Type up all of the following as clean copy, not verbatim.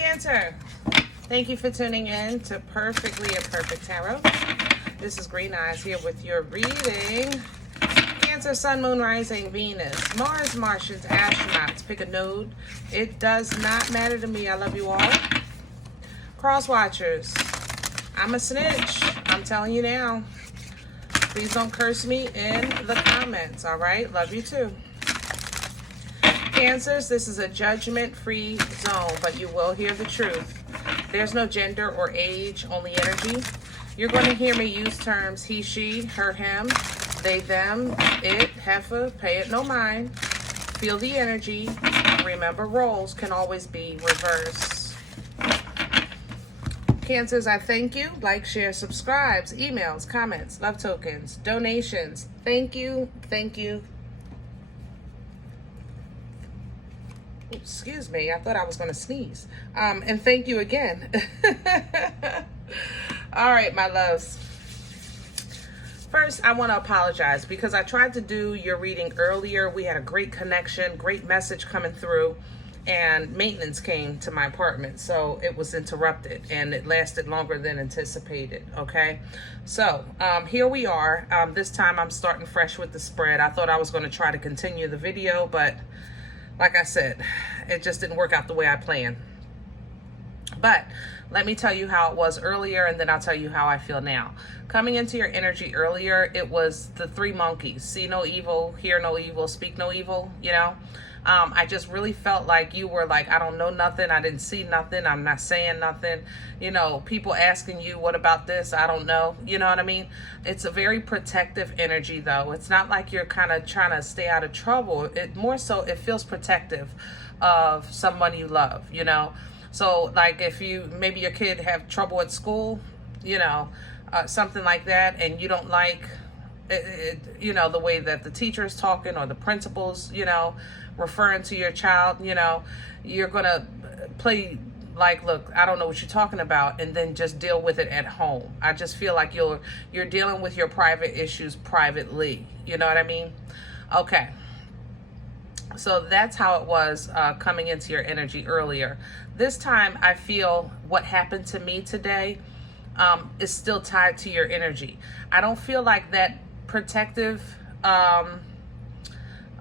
Cancer, thank you for tuning in to Perfectly Imperfect Tarot. This is Green Eyes here with your reading. Cancer, Sun, Moon, Rising, Venus, Mars, Martians, astronauts. Pick a node. It does not matter to me. I love you all. Cross watchers, I'm a snitch. I'm telling you now. Please don't curse me in the comments, all right? Love you too. Cancers, this is a judgment-free zone, but you will hear the truth. There's no gender or age, only energy. You're going to hear me use terms he, she, her, him, they, them, it, heifer, pay it no mind. Feel the energy. Remember, roles can always be reversed. Cancers, I thank you. Like, share, subscribes, emails, comments, love tokens, donations. Thank you, thank you. Excuse me, I thought I was going to sneeze. And thank you again. All right, my loves. First, I want to apologize because I tried to do your reading earlier. We had a great connection, great message coming through, and maintenance came to my apartment, so it was interrupted, and it lasted longer than anticipated, okay? So, here we are. This time, I'm starting fresh with the spread. I thought I was going to try to continue the video, but like I said, it just didn't work out the way I planned. But let me tell you how it was earlier, and then I'll tell you how I feel now. Coming into your energy earlier, it was the three monkeys. See no evil, hear no evil, speak no evil, you know? I just really felt like you were like, I don't know nothing. I didn't see nothing. I'm not saying nothing. You know, people asking you, what about this? I don't know. You know what I mean? It's a very protective energy, though. It's not like you're kind of trying to stay out of trouble. It more so, it feels protective of someone you love, you know? So like if you, maybe your kid have trouble at school, you know, something like that, and you don't like, you know, the way that the teacher is talking or the principal's, you know, referring to your child, you know, you're going to play like, look, I don't know what you're talking about, and then just deal with it at home. I just feel like you're dealing with your private issues privately. You know what I mean? Okay. So that's how it was coming into your energy earlier. This time, I feel what happened to me today is still tied to your energy. I don't feel like that protective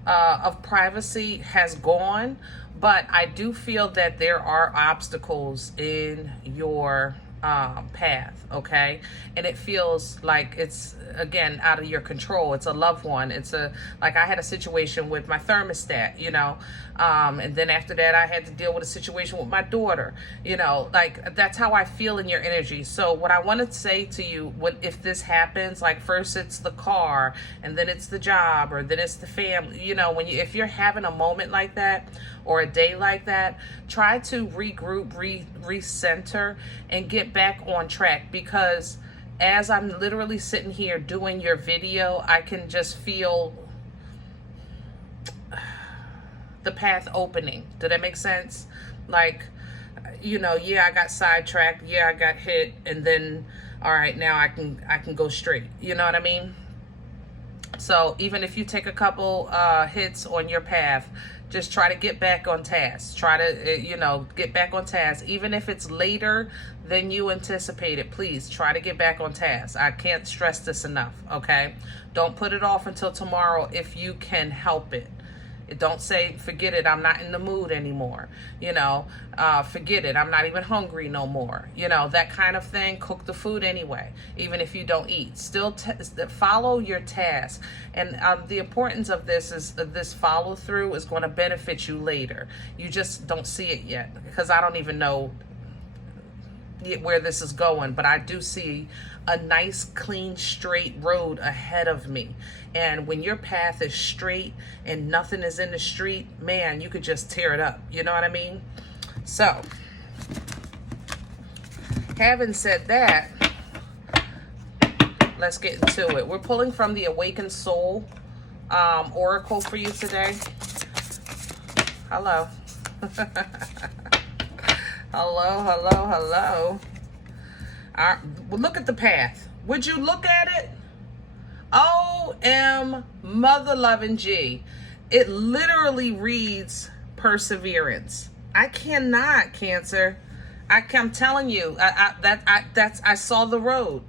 of privacy has gone, but I do feel that there are obstacles in your path, okay? And it feels like it's, again, out of your control. It's a loved one. It's like I had a situation with my thermostat, you know, and then after that I had to deal with a situation with my daughter, you know, like that's how I feel in your energy. So what I want to say to you, if this happens, like first it's the car, and then it's the job, or then it's the family, you know, if you're having a moment like that or a day like that, try to regroup, recenter, and get back on track, because as I'm literally sitting here doing your video, I can just feel the path opening. Did that make sense? Like, you know, yeah, I got sidetracked. Yeah, I got hit. And then, all right, now I can go straight. You know what I mean? So even if you take a couple hits on your path, just try to get back on task. Try to, you know, get back on task. Even if it's later than you anticipated, please try to get back on task. I can't stress this enough, okay? Don't put it off until tomorrow if you can help it. Don't say, forget it, I'm not in the mood anymore. You know, forget it, I'm not even hungry no more. You know, that kind of thing. Cook the food anyway, even if you don't eat. Still follow your task. And the importance of this is this follow through is going to benefit you later. You just don't see it yet, because I don't even know where this is going, but I do see a nice, clean, straight road ahead of me. And when your path is straight and nothing is in the street, man, you could just tear it up. You know what I mean? So, having said that, let's get into it. We're pulling from the Awakened Soul Oracle for you today. Hello. Hello, hello, hello. Well, look at the path. Would you look at it? O-M mother loving G. It literally reads perseverance. I cannot, Cancer. I'm telling you, I saw the road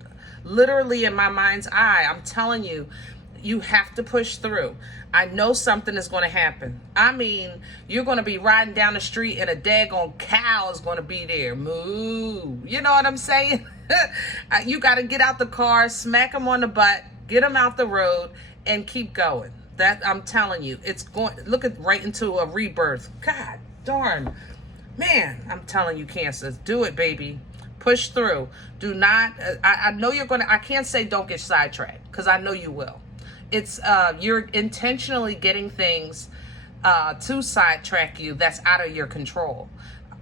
literally in my mind's eye. I'm telling you, you have to push through. I know something is going to happen. I mean, you're going to be riding down the street and a daggone cow is going to be there. Moo. You know what I'm saying? You got to get out the car, smack them on the butt, get them out the road, and keep going. That, I'm telling you, it's going, look at right into a rebirth. God darn. Man, I'm telling you, Cancer, do it, baby. Push through. Do not, I know you're going to, I can't say don't get sidetracked, because I know you will. It's, you're intentionally getting things to sidetrack you that's out of your control.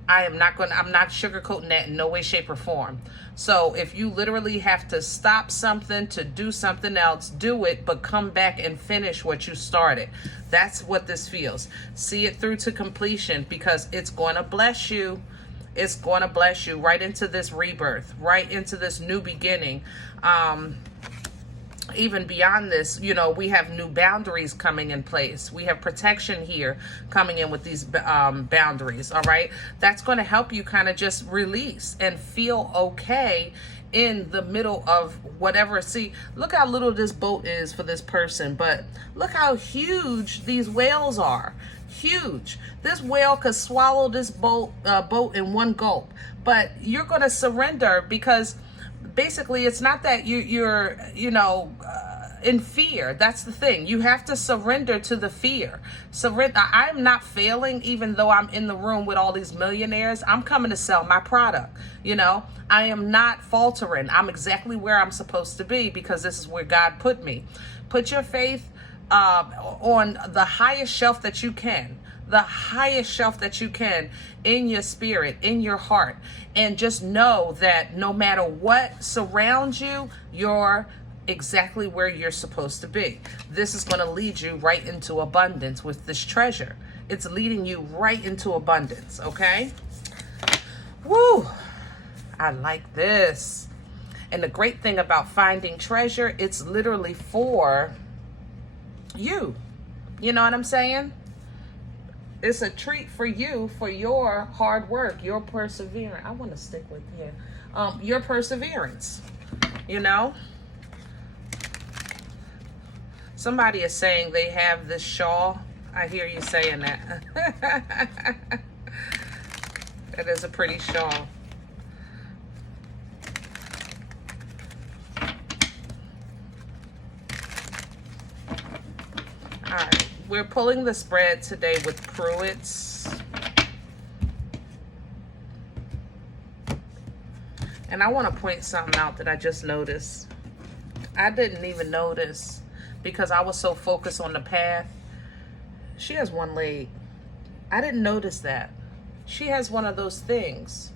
I'm not sugarcoating that in no way, shape, or form. So if you literally have to stop something to do something else, do it, but come back and finish what you started. That's what this feels. See it through to completion, because it's going to bless you. It's going to bless you right into this rebirth, right into this new beginning. Even beyond this, you know, we have new boundaries coming in place. We have protection here coming in with these boundaries, all right? That's going to help you kind of just release and feel okay in the middle of whatever. See, look how little this boat is for this person, but look how huge these whales are. Huge. This whale could swallow this boat in one gulp, but you're going to surrender, because basically it's not that you're in fear. That's the thing. You have to surrender to the fear. Surrender. I'm not failing, even though I'm in the room with all these millionaires. I'm coming to sell my product. You know, I am not faltering. I'm exactly where I'm supposed to be, because this is where God put me. Put your faith on the highest shelf that you can. The highest shelf that you can in your spirit, in your heart. And just know that no matter what surrounds you, you're exactly where you're supposed to be. This is going to lead you right into abundance with this treasure. It's leading you right into abundance, okay? Woo! I like this. And the great thing about finding treasure, it's literally for you. You know what I'm saying? It's a treat for you, for your hard work, your perseverance. I want to stick with your perseverance. You know, somebody is saying they have this shawl. I hear you saying that. It is a pretty shawl. All right. We're pulling the spread today with Pruitt's. And I want to point something out that I just noticed. I didn't even notice because I was so focused on the path. She has one leg. I didn't notice that. She has one of those things.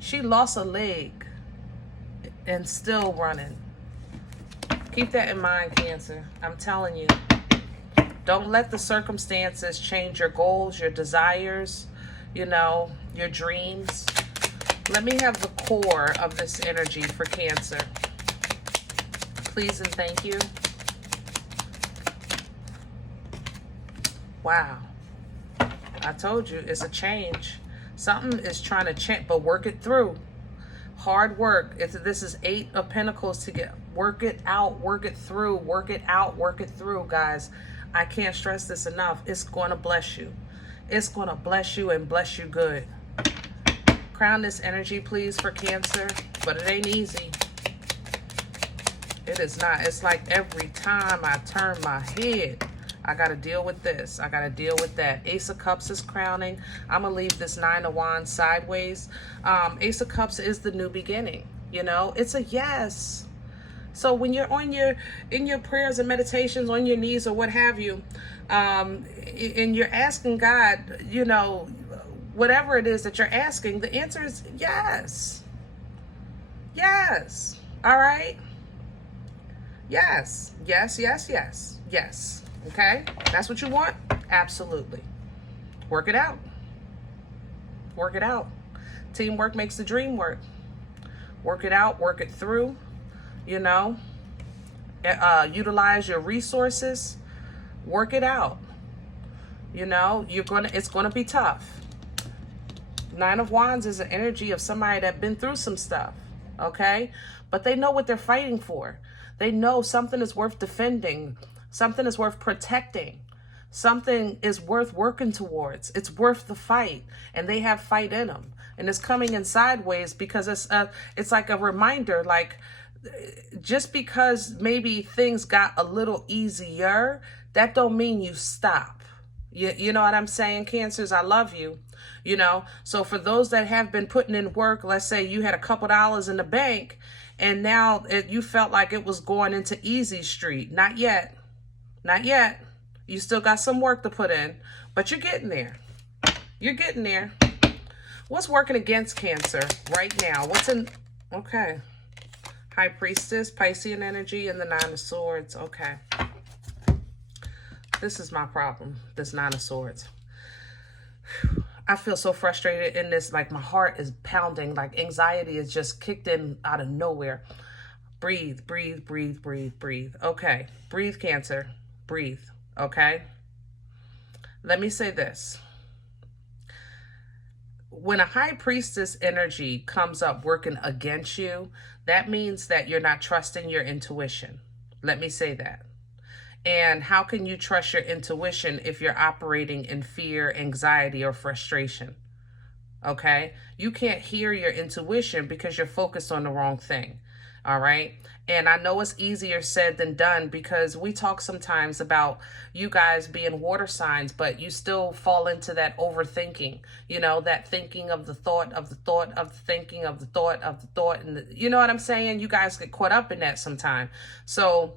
She lost a leg and still running. Keep that in mind, Cancer. I'm telling you. Don't let the circumstances change your goals, your desires, you know, your dreams. Let me have the core of this energy for Cancer. Please and thank you. Wow. I told you, it's a change. Something is trying to change, but work it through. Hard work. This is 8 of Pentacles to get. Work it out, work it through, work it out, work it through, guys. I can't stress this enough. It's going to bless you. It's going to bless you and bless you good. Crown this energy, please, for Cancer. But it ain't easy. It is not. It's like every time I turn my head, I got to deal with this. I got to deal with that. Ace of Cups is crowning. I'm going to leave this 9 of Wands sideways. Ace of Cups is the new beginning. You know, it's a yes. So when you're in your prayers and meditations, on your knees or what have you, and you're asking God, you know, whatever it is that you're asking, the answer is yes. Yes. All right. Yes. Yes, yes, yes. Yes. Okay? That's what you want? Absolutely. Work it out. Work it out. Teamwork makes the dream work. Work it out. Work it through. You know, utilize your resources, work it out. You know, it's going to be tough. Nine of Wands is an energy of somebody that's been through some stuff, okay? But they know what they're fighting for. They know something is worth defending. Something is worth protecting. Something is worth working towards. It's worth the fight, and they have fight in them. And it's coming in sideways because it's like a reminder, like just because maybe things got a little easier, that don't mean you stop. You know what I'm saying, Cancers? I love you. You know, so for those that have been putting in work, let's say you had a couple dollars in the bank and now you felt like it was going into easy street. Not yet. Not yet. You still got some work to put in, but you're getting there. You're getting there. What's working against Cancer right now? What's in... Okay. High Priestess, Piscean energy, and the Nine of Swords. Okay. This is my problem, this Nine of Swords. I feel so frustrated in this, like my heart is pounding, like anxiety is just kicked in out of nowhere. Breathe, breathe, breathe, breathe, breathe. Okay, breathe, Cancer, breathe, okay? Let me say this. When a High Priestess energy comes up working against you, that means that you're not trusting your intuition. Let me say that. And how can you trust your intuition if you're operating in fear, anxiety, or frustration? Okay? You can't hear your intuition because you're focused on the wrong thing. All right? And I know it's easier said than done because we talk sometimes about you guys being water signs, but you still fall into that overthinking, you know, that thinking of the thought of the thought of the thinking of the thought of the thought. And you know what I'm saying? You guys get caught up in that sometime. So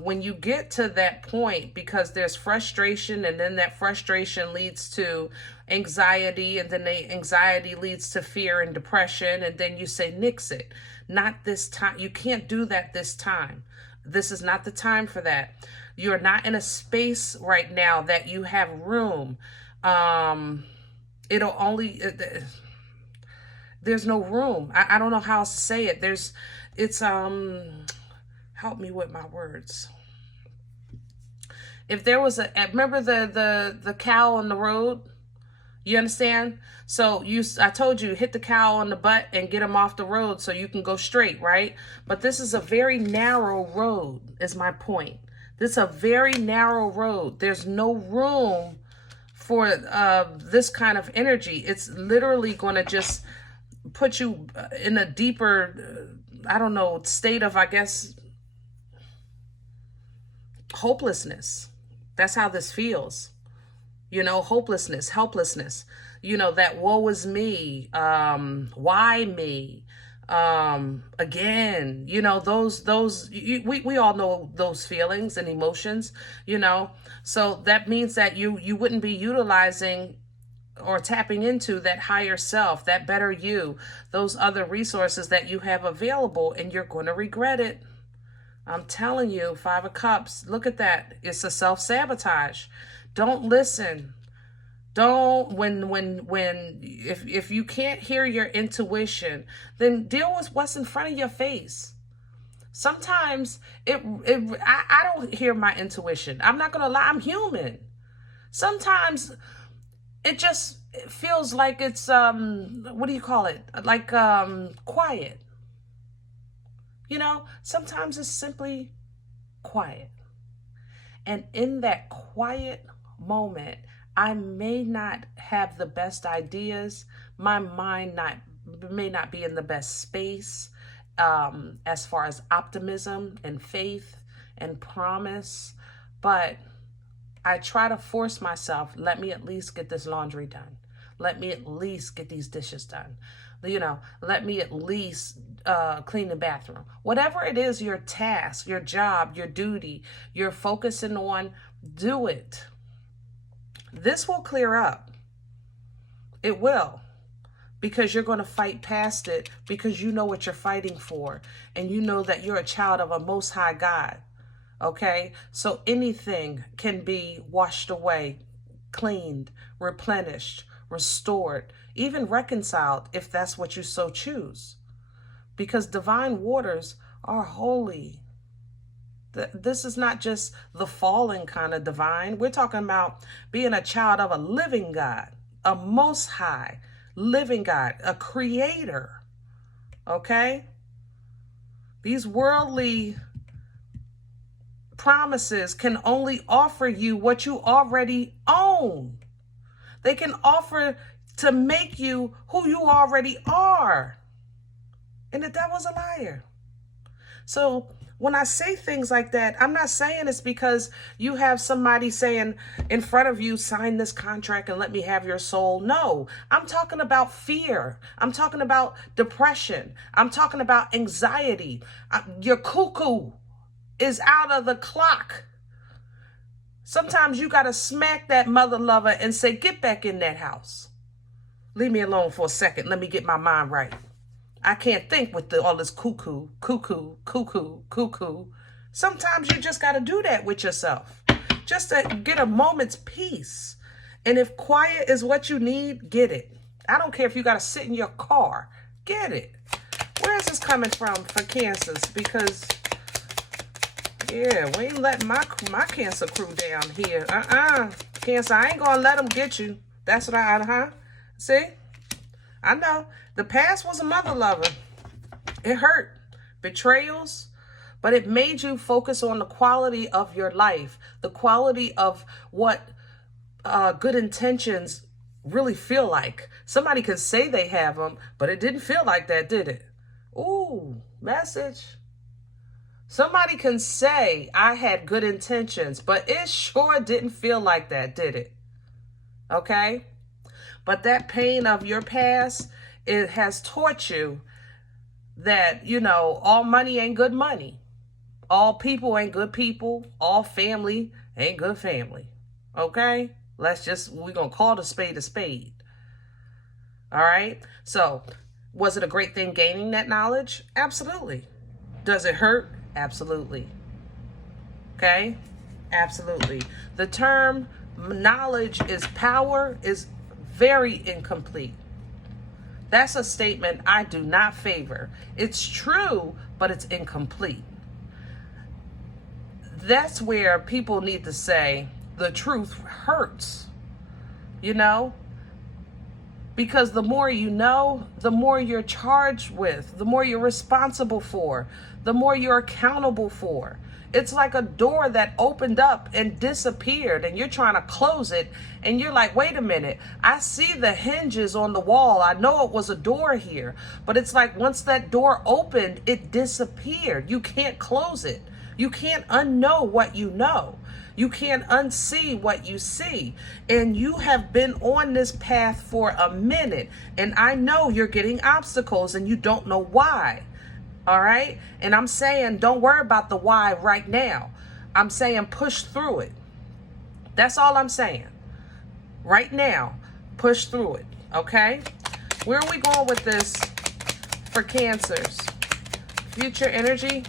when you get to that point, because there's frustration and then that frustration leads to anxiety and then the anxiety leads to fear and depression. And then you say, nix it. Not this time. You can't do that this time. This is not the time for that. You're not in a space right now that you have room. It'll only, there's no room. I don't know how else to say it. Help me with my words. If there was remember the cow on the road? You understand? So I told you, hit the cow on the butt and get him off the road so you can go straight, right? But this is a very narrow road, is my point. This is a very narrow road. There's no room for this kind of energy. It's literally going to just put you in a deeper, I don't know, state of, I guess, hopelessness. That's how this feels. You know, hopelessness, helplessness. You know, that woe is me. Why me? Again, you know, we all know those feelings and emotions, you know. So that means that you wouldn't be utilizing or tapping into that higher self, that better you, those other resources that you have available, and you're going to regret it. I'm telling you, Five of Cups, look at that. It's a self-sabotage. Don't listen. Don't, if you can't hear your intuition, then deal with what's in front of your face. Sometimes I don't hear my intuition. I'm not going to lie. I'm human. Sometimes it just feels like it's, what do you call it? Like, quiet. You know, sometimes it's simply quiet. And in that quiet moment, I may not have the best ideas. My mind may not be in the best space as far as optimism and faith and promise. But I try to force myself, let me at least get this laundry done. Let me at least get these dishes done. You know, let me at least clean the bathroom. Whatever it is, your task, your job, your duty, you're focusing on, do it. This will clear up. It will. Because you're going to fight past it because you know what you're fighting for. And you know that you're a child of a Most High God. Okay? So anything can be washed away, cleaned, replenished, restored, even reconciled if that's what you so choose. Because divine waters are holy. This is not just the fallen kind of divine. We're talking about being a child of a living God, a Most High, living God, a creator. Okay? These worldly promises can only offer you what you already own. They can offer to make you who you already are. And the devil's a liar. So when I say things like that, I'm not saying it's because you have somebody saying in front of you, sign this contract and let me have your soul. No, I'm talking about fear. I'm talking about depression. I'm talking about anxiety. Your cuckoo is out of the clock. Sometimes you got to smack that mother lover and say, get back in that house. Leave me alone for a second. Let me get my mind right. I can't think with all this cuckoo. Sometimes you just got to do that with yourself, just to get a moment's peace. And if quiet is what you need, get it. I don't care if you got to sit in your car. Get it. Where is this coming from for Cancers? Because, yeah, we ain't letting my Cancer crew down here. Cancer, I ain't going to let them get you. That's what See? I know. The past was a mother lover. It hurt. Betrayals. But it made you focus on the quality of your life. The quality of what good intentions really feel like. Somebody can say they have them, but it didn't feel like that, did it? Ooh, message. Somebody can say I had good intentions, but it sure didn't feel like that, did it? Okay? But that pain of your past, it has taught you that, you know, all money ain't good money. All people ain't good people. All family ain't good family. Okay? We're going to call the spade a spade. All right? So, was it a great thing gaining that knowledge? Absolutely. Does it hurt? Absolutely. Okay? Absolutely. The term knowledge is power is very incomplete. That's a statement I do not favor. It's true, but it's incomplete. That's where people need to say the truth hurts, you know? Because the more you know, the more you're charged with, the more you're responsible for, the more you're accountable for. It's like a door that opened up and disappeared and you're trying to close it and you're like, wait a minute, I see the hinges on the wall. I know it was a door here, but it's like once that door opened, it disappeared. You can't close it. You can't unknow what you know. You can't unsee what you see. And you have been on this path for a minute. And I know you're getting obstacles and you don't know why. All right? And I'm saying, don't worry about the why right now. I'm saying push through it. That's all I'm saying. Right now, push through it. Okay? Where are we going with this for Cancers? Future energy.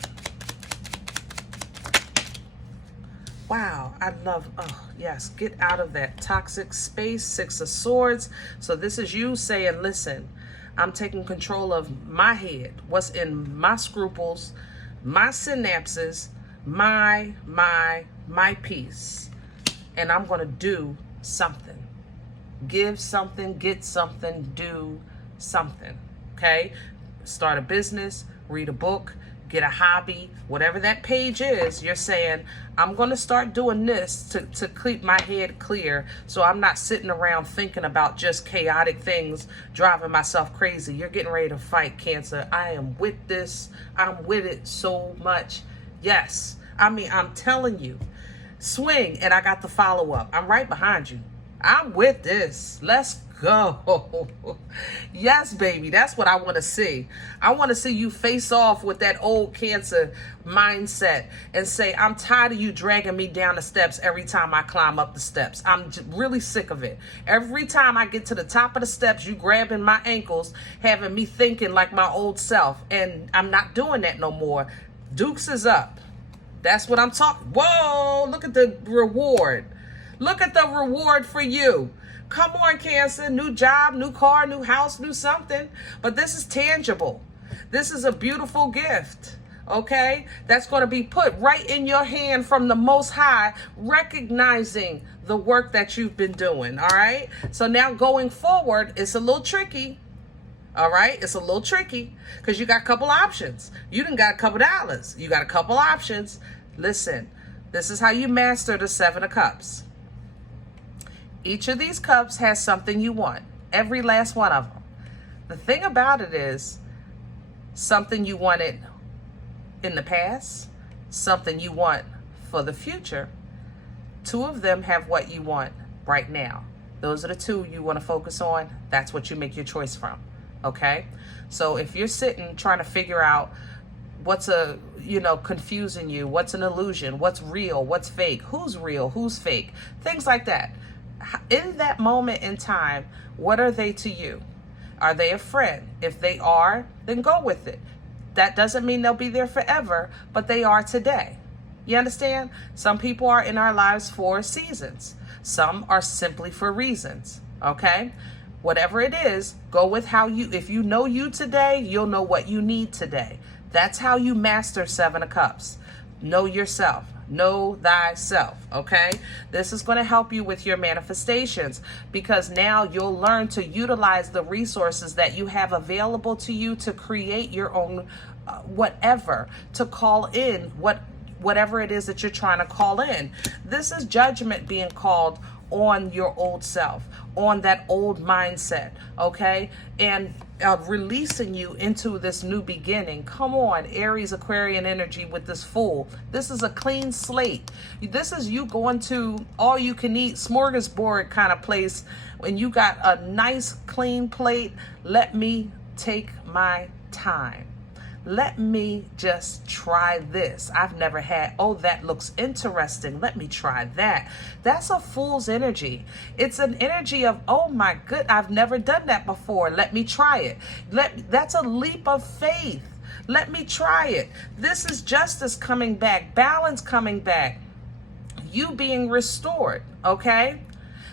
Wow, I love, oh, yes, get out of that toxic space, Six of Swords. So this is you saying, listen, I'm taking control of my head, what's in my scruples, my synapses, my peace. And I'm going to do something. Give something, get something, do something. Okay? Start a business, read a book, get a hobby, whatever that page is, you're saying, I'm going to start doing this to keep my head clear so I'm not sitting around thinking about just chaotic things, driving myself crazy. You're getting ready to fight, Cancer. I am with this. I'm with it so much. Yes. I mean, I'm telling you. Swing, and I got the follow-up. I'm right behind you. I'm with this. Let's go. Yes, baby. That's what I want to see. I want to see you face off with that old Cancer mindset and say, I'm tired of you dragging me down the steps every time I climb up the steps. I'm really sick of it. Every time I get to the top of the steps, you grabbing my ankles, having me thinking like my old self. And I'm not doing that no more. Dukes is up. That's what I'm talking. Whoa, look at the reward. Look at the reward for you. Come on, Cancer. New job, new car, new house, new something. But this is tangible. This is a beautiful gift. okay? That's going to be put right in your hand from the Most High, recognizing the work that you've been doing, all right? So now going forward, it's a little tricky, all right? It's a little tricky because you got a couple options. You done got a couple dollars. You got a couple options. Listen, this is how you master the Seven of Cups. Each of these cups has something you want, every last one of them. The thing about it is something you wanted in the past, something you want for the future. Two of them have what you want right now. Those are the two you want to focus on. That's what you make your choice from, okay? So if you're sitting trying to figure out what's confusing you, what's an illusion, what's real, what's fake, who's real, who's fake, things like that. In that moment in time, what are they to you? Are they a friend? If they are, then go with it. That doesn't mean they'll be there forever, but they are today. You understand? Some people are in our lives for seasons. Some are simply for reasons, okay? Whatever it is, go with how if you know you today, you'll know what you need today. That's how you master Seven of Cups. Know yourself. Know thyself, okay? This is going to help you with your manifestations because now you'll learn to utilize the resources that you have available to you to create your own whatever, to call in whatever it is that you're trying to call in. This is judgment being called on your old self, on that old mindset, okay? And releasing you into this new beginning. Come on, Aries, Aquarian energy with this Fool. This is a clean slate. This is you going to all you can eat smorgasbord kind of place when you got a nice clean plate. Let me take my time. Let me just try this. I've never had, oh, that looks interesting. Let me try that. That's a Fool's energy. It's an energy of, oh my good, I've never done that before. Let me try it. That's a leap of faith. Let me try it. This is justice coming back, balance coming back, you being restored, okay?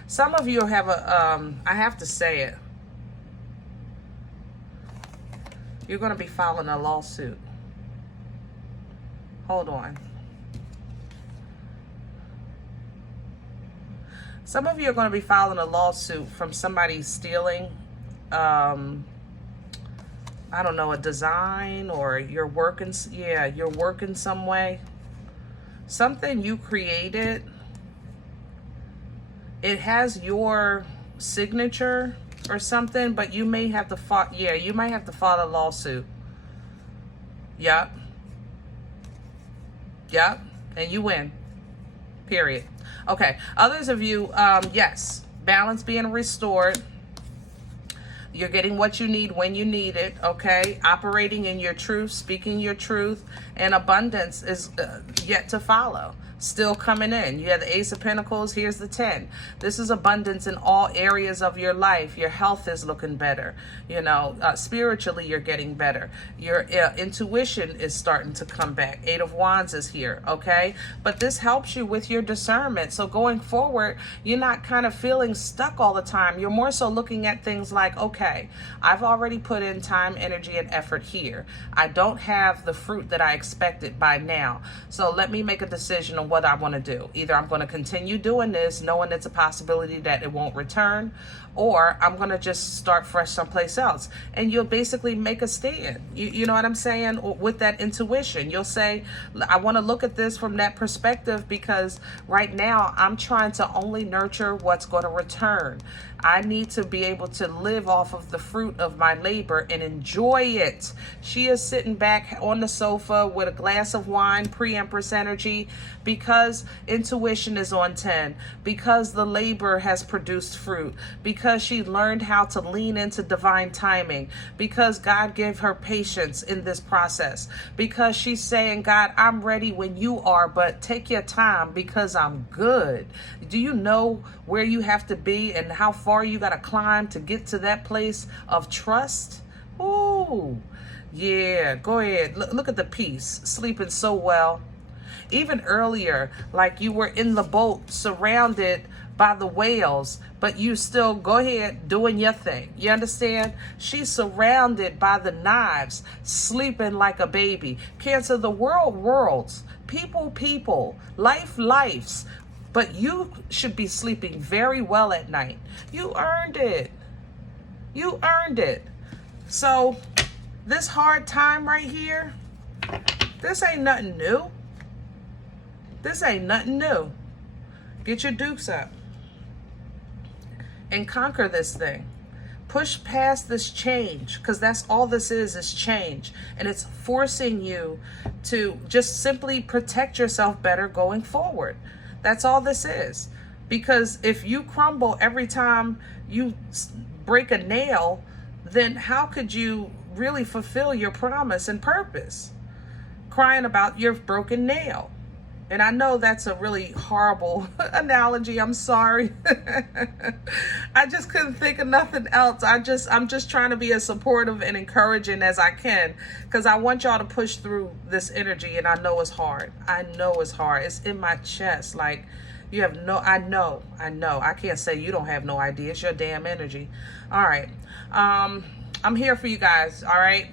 Some of you have I have to say it, you're going to be filing a lawsuit. Hold on. Some of you are going to be filing a lawsuit from somebody stealing, I don't know, a design, or you're working some way. Something you created, it has your signature or something, but you may have to file, you might have to file a lawsuit. Yep. And you win. Period. Okay. Others of you, yes, balance being restored. You're getting what you need when you need it, okay? Operating in your truth, speaking your truth, and abundance is yet to follow. Still coming in. You have the Ace of Pentacles. Here's the 10. This is abundance in all areas of your life. Your health is looking better. You know, spiritually, you're getting better. Your intuition is starting to come back. 8 of Wands is here, okay? But this helps you with your discernment. So going forward, you're not kind of feeling stuck all the time. You're more so looking at things like, okay, I've already put in time, energy, and effort here. I don't have the fruit that I expected by now. So let me make a decision on what I want to do. Either I'm going to continue doing this, knowing it's a possibility that it won't return, or I'm going to just start fresh someplace else. And you'll basically make a stand. You know what I'm saying? With that intuition, you'll say, I want to look at this from that perspective because right now I'm trying to only nurture what's going to return. I need to be able to live off of the fruit of my labor and enjoy it. She is sitting back on the sofa with a glass of wine, pre-Empress energy, because intuition is on 10, because the labor has produced fruit, because she learned how to lean into divine timing, because God gave her patience in this process, because she's saying, God, I'm ready when you are, but take your time because I'm good. Do you know where you have to be and how far you got to climb to get to that place of trust? Ooh, yeah, go ahead. Look at the peace, sleeping so well. Even earlier, like you were in the boat surrounded by the whales, but you still go ahead doing your thing. You understand? She's surrounded by the knives, sleeping like a baby. Cancer, the world worlds, people, lives, but you should be sleeping very well at night. You earned it. You earned it. So this hard time right here, this ain't nothing new. This ain't nothing new. Get your dukes up and conquer this thing. Push past this change, because that's all this is change. And it's forcing you to just simply protect yourself better going forward. That's all this is. Because if you crumble every time you break a nail, then how could you really fulfill your promise and purpose? Crying about your broken nail. And I know that's a really horrible analogy. I'm sorry. I just couldn't think of nothing else. I'm just trying to be as supportive and encouraging as I can, because I want y'all to push through this energy. And I know it's hard. I know it's hard. It's in my chest. Like, you have no, I know. I can't say you don't have no idea. It's your damn energy. All right. I'm here for you guys. All right.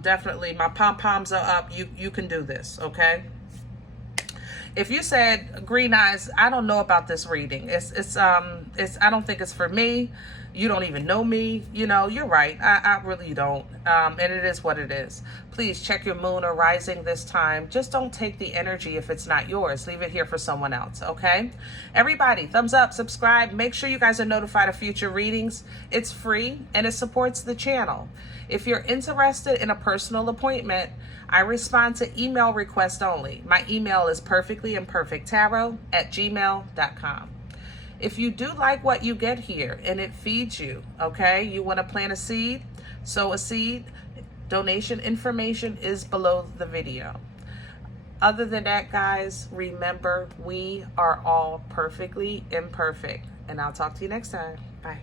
Definitely. My pom-poms are up. You can do this. Okay. If you said, Green Eyes, I don't know about this reading. I don't think it's for me. You don't even know me. You know, you're right. I really don't. And it is what it is. Please check your moon or rising this time. Just don't take the energy if it's not yours. Leave it here for someone else, okay? Everybody, thumbs up, subscribe. Make sure you guys are notified of future readings. It's free and it supports the channel. If you're interested in a personal appointment, I respond to email requests only. My email is perfectlyimperfecttarot@gmail.com. If you do like what you get here and it feeds you, okay, you want to plant a seed, sow a seed, donation information is below the video. Other than that, guys, remember, we are all perfectly imperfect. And I'll talk to you next time. Bye.